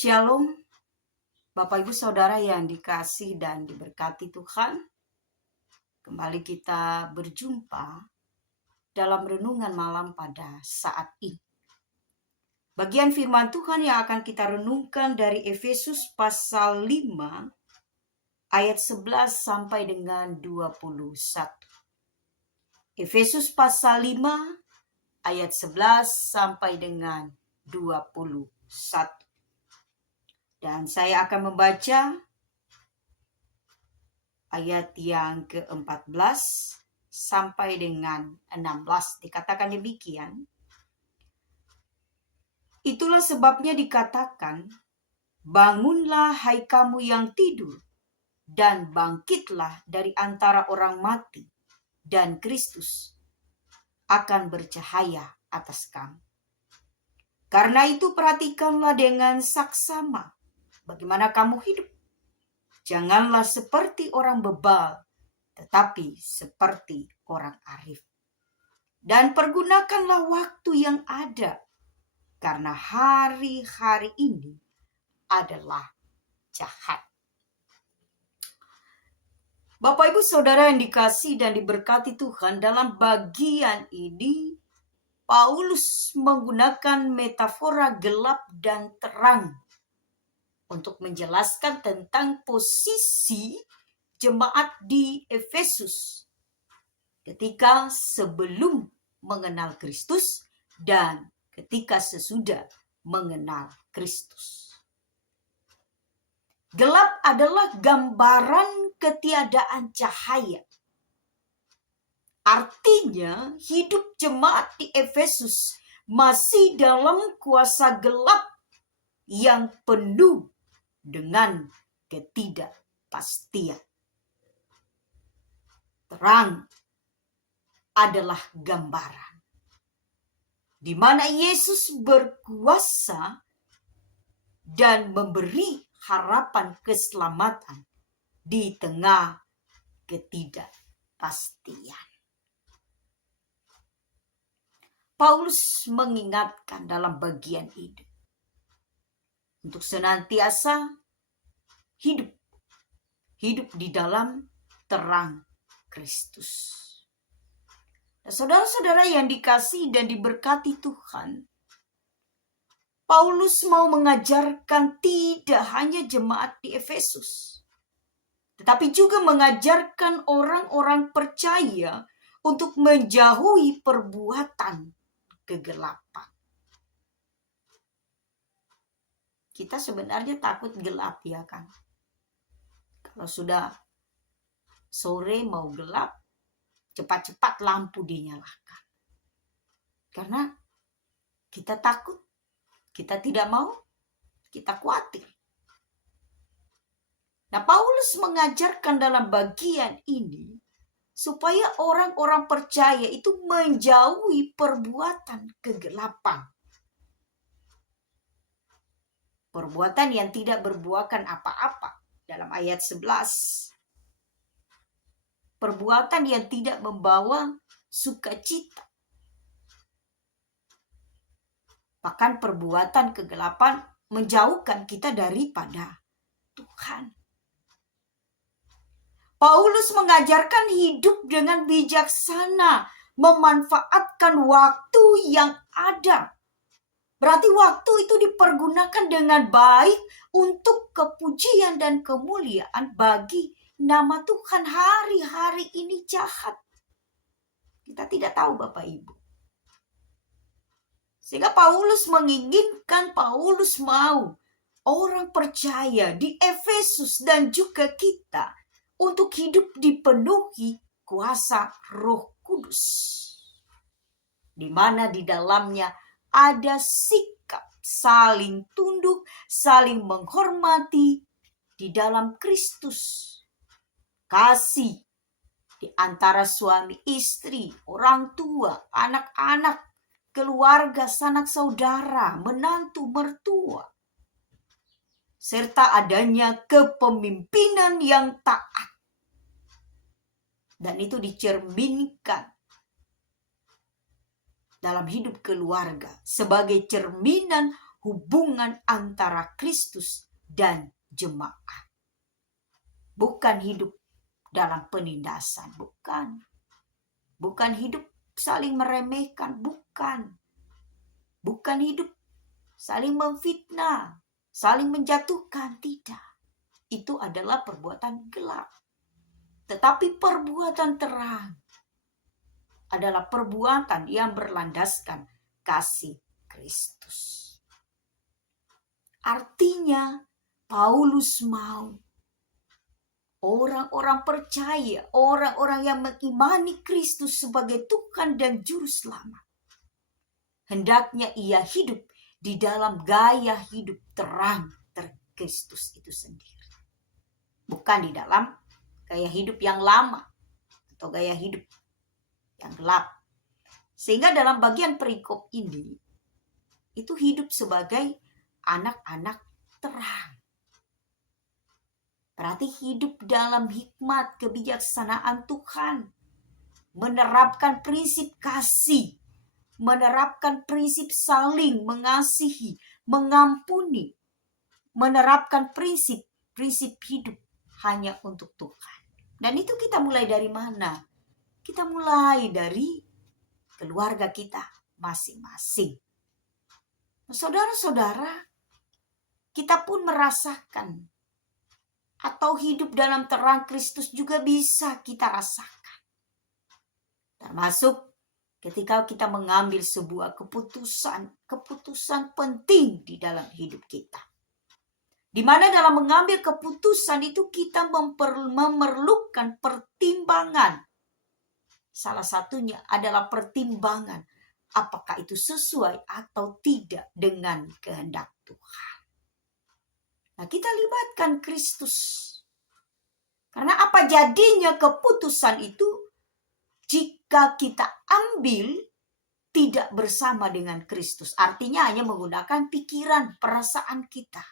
Shalom, Bapak Ibu Saudara yang dikasih dan diberkati Tuhan. Kembali kita berjumpa dalam renungan malam pada saat ini. Bagian firman Tuhan yang akan kita renungkan dari Efesus pasal 5 ayat 11 sampai dengan 21. Efesus pasal 5 ayat 11 sampai dengan 21. Dan saya akan membaca ayat yang ke-14 sampai dengan 16. Dikatakan demikian. Itulah sebabnya dikatakan, bangunlah hai kamu yang tidur, dan bangkitlah dari antara orang mati, dan Kristus akan bercahaya atas kamu. Karena itu perhatikanlah dengan saksama bagaimana kamu hidup. Janganlah seperti orang bebal, tetapi seperti orang arif. Dan pergunakanlah waktu yang ada, karena hari-hari ini adalah jahat. Bapak Ibu Saudara yang dikasih dan diberkati Tuhan, dalam bagian ini Paulus menggunakan metafora gelap dan terang untuk menjelaskan tentang posisi jemaat di Efesus ketika sebelum mengenal Kristus dan ketika sesudah mengenal Kristus. Gelap adalah gambaran ketiadaan cahaya. Artinya hidup jemaat di Efesus masih dalam kuasa gelap yang penuh dengan ketidakpastian. Terang adalah gambaran di mana Yesus berkuasa dan memberi harapan keselamatan di tengah ketidakpastian. Paulus mengingatkan dalam bagian ini untuk senantiasa hidup di dalam terang Kristus. Nah, saudara-saudara yang dikasihi dan diberkati Tuhan, Paulus mau mengajarkan tidak hanya jemaat di Efesus, tetapi juga mengajarkan orang-orang percaya untuk menjauhi perbuatan kegelapan. Kita sebenarnya takut gelap, ya kan? Kalau sudah sore mau gelap, cepat-cepat lampu dinyalakan. Karena kita takut, kita tidak mau, kita khawatir. Nah, Paulus mengajarkan dalam bagian ini supaya orang-orang percaya itu menjauhi perbuatan kegelapan. Perbuatan yang tidak berbuahkan apa-apa dalam ayat 11. Perbuatan yang tidak membawa sukacita. Bahkan perbuatan kegelapan menjauhkan kita daripada Tuhan. Paulus mengajarkan hidup dengan bijaksana, memanfaatkan waktu yang ada. Berarti waktu itu dipergunakan dengan baik untuk kepujian dan kemuliaan bagi nama Tuhan. Hari-hari ini jahat. Kita tidak tahu Bapak Ibu. Sehingga Paulus menginginkan, Paulus mau orang percaya di Efesus dan juga kita untuk hidup dipenuhi kuasa Roh Kudus. Di mana di dalamnya ada sikap saling tunduk, saling menghormati di dalam Kristus. Kasih di antara suami istri, orang tua, anak-anak, keluarga, sanak saudara, menantu, mertua. Serta adanya kepemimpinan yang taat. Dan itu dicerminkan dalam hidup keluarga sebagai cerminan hubungan antara Kristus dan jemaat. Bukan hidup dalam penindasan, bukan. Bukan hidup saling meremehkan, bukan. Bukan hidup saling memfitnah, saling menjatuhkan, tidak. Itu adalah perbuatan gelap. Tetapi perbuatan terang adalah perbuatan yang berlandaskan kasih Kristus. Artinya, Paulus mau orang-orang percaya, orang-orang yang mengimani Kristus sebagai Tuhan dan Juru Selamat, hendaknya ia hidup di dalam gaya hidup terang Kristus itu sendiri. Bukan di dalam gaya hidup yang lama atau gaya hidup yang gelap. Sehingga dalam bagian perikop ini, itu hidup sebagai anak-anak terang. Berarti hidup dalam hikmat kebijaksanaan Tuhan. Menerapkan prinsip kasih. Menerapkan prinsip saling mengasihi, mengampuni. Menerapkan prinsip hidup hanya untuk Tuhan. Dan itu kita mulai dari mana? Kita mulai dari keluarga kita masing-masing. Saudara-saudara, kita pun merasakan atau hidup dalam terang Kristus juga bisa kita rasakan. Termasuk ketika kita mengambil sebuah keputusan penting di dalam hidup kita. Di mana dalam mengambil keputusan itu kita memerlukan pertimbangan. Salah satunya adalah pertimbangan apakah itu sesuai atau tidak dengan kehendak Tuhan. Nah, kita libatkan Kristus. Karena apa jadinya keputusan itu jika kita ambil tidak bersama dengan Kristus. Artinya hanya menggunakan pikiran, perasaan kita.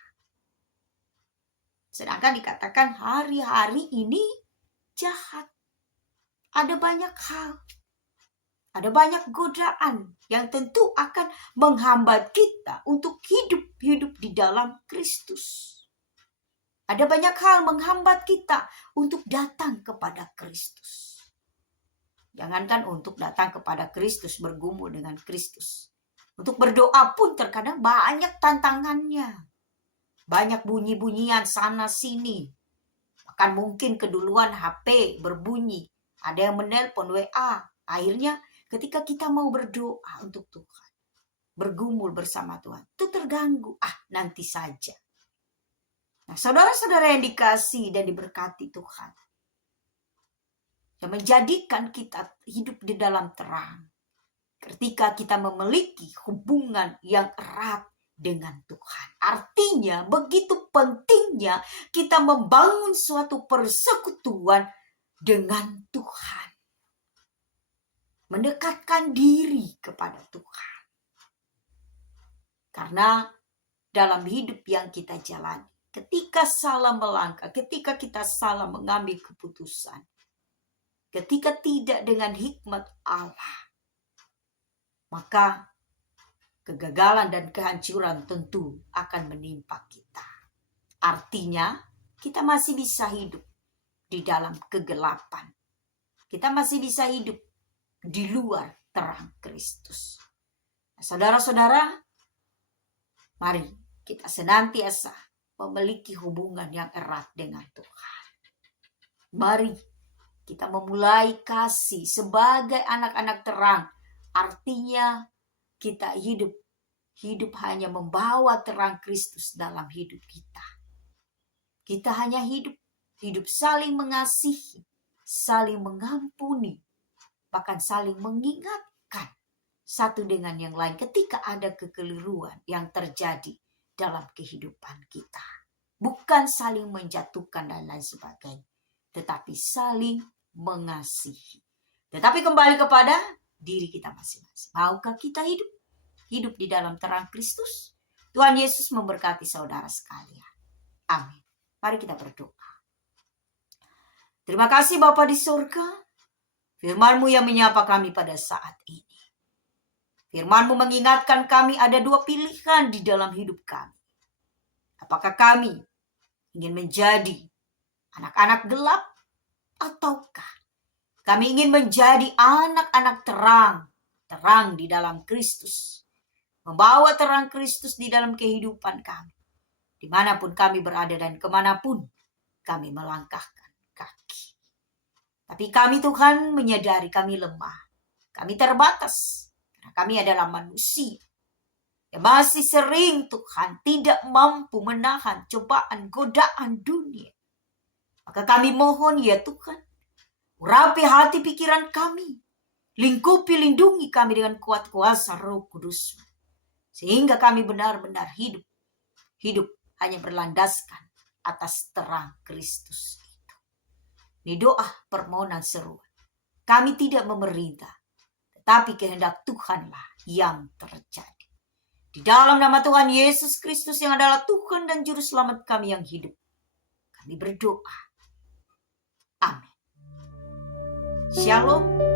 Sedangkan dikatakan hari-hari ini jahat. Ada banyak hal. Ada banyak godaan yang tentu akan menghambat kita untuk hidup di dalam Kristus. Ada banyak hal menghambat kita untuk datang kepada Kristus. Jangankan untuk datang kepada Kristus, bergumul dengan Kristus. Untuk berdoa pun terkadang banyak tantangannya. Banyak bunyi-bunyian sana sini. Bahkan mungkin keduluan HP berbunyi. Ada yang menelpon WA. Akhirnya ketika kita mau berdoa untuk Tuhan. Bergumul bersama Tuhan. Itu terganggu. Nanti saja. Nah, saudara-saudara yang dikasihi dan diberkati Tuhan. Yang menjadikan kita hidup di dalam terang. Ketika kita memiliki hubungan yang erat dengan Tuhan. Artinya begitu pentingnya kita membangun suatu persekutuan dengan Tuhan. Mendekatkan diri kepada Tuhan. Karena dalam hidup yang kita jalani, ketika salah melangkah, ketika kita salah mengambil keputusan, ketika tidak dengan hikmat Allah, maka kegagalan dan kehancuran tentu akan menimpa kita. Artinya, kita masih bisa hidup di dalam kegelapan. Kita masih bisa hidup di luar terang Kristus. Nah, saudara-saudara, mari kita senantiasa memiliki hubungan yang erat dengan Tuhan. Mari kita memulai kasih sebagai anak-anak terang. Artinya, kita hidup hanya membawa terang Kristus dalam hidup kita. Kita hanya hidup saling mengasihi, saling mengampuni, bahkan saling mengingatkan satu dengan yang lain ketika ada kekeliruan yang terjadi dalam kehidupan kita. Bukan saling menjatuhkan dan lain sebagainya, tetapi saling mengasihi. Tetapi kembali kepada diri kita masing-masing. Maukah kita hidup di dalam terang Kristus? Tuhan Yesus memberkati saudara sekalian. Amin. Mari kita berdoa. Terima kasih Bapa di surga. Firman-Mu yang menyapa kami pada saat ini. Firman-Mu mengingatkan kami ada dua pilihan di dalam hidup kami. Apakah kami ingin menjadi anak-anak gelap, ataukah kami ingin menjadi anak-anak terang, terang di dalam Kristus, membawa terang Kristus di dalam kehidupan kami, dimanapun kami berada dan kemanapun kami melangkahkan kaki. Tapi kami Tuhan menyadari kami lemah, kami terbatas, karena kami adalah manusia yang masih sering Tuhan tidak mampu menahan cobaan godaan dunia. Maka kami mohon ya Tuhan, urapi hati pikiran kami, lingkupi lindungi kami dengan kuat kuasa Roh Kudus, sehingga kami benar-benar hidup hanya berlandaskan atas terang Kristus itu. Ini doa permohonan seruan. Kami tidak memerintah, tetapi kehendak Tuhanlah yang terjadi. Di dalam nama Tuhan Yesus Kristus yang adalah Tuhan dan Juru Selamat kami yang hidup, kami berdoa. Amin. Shalom.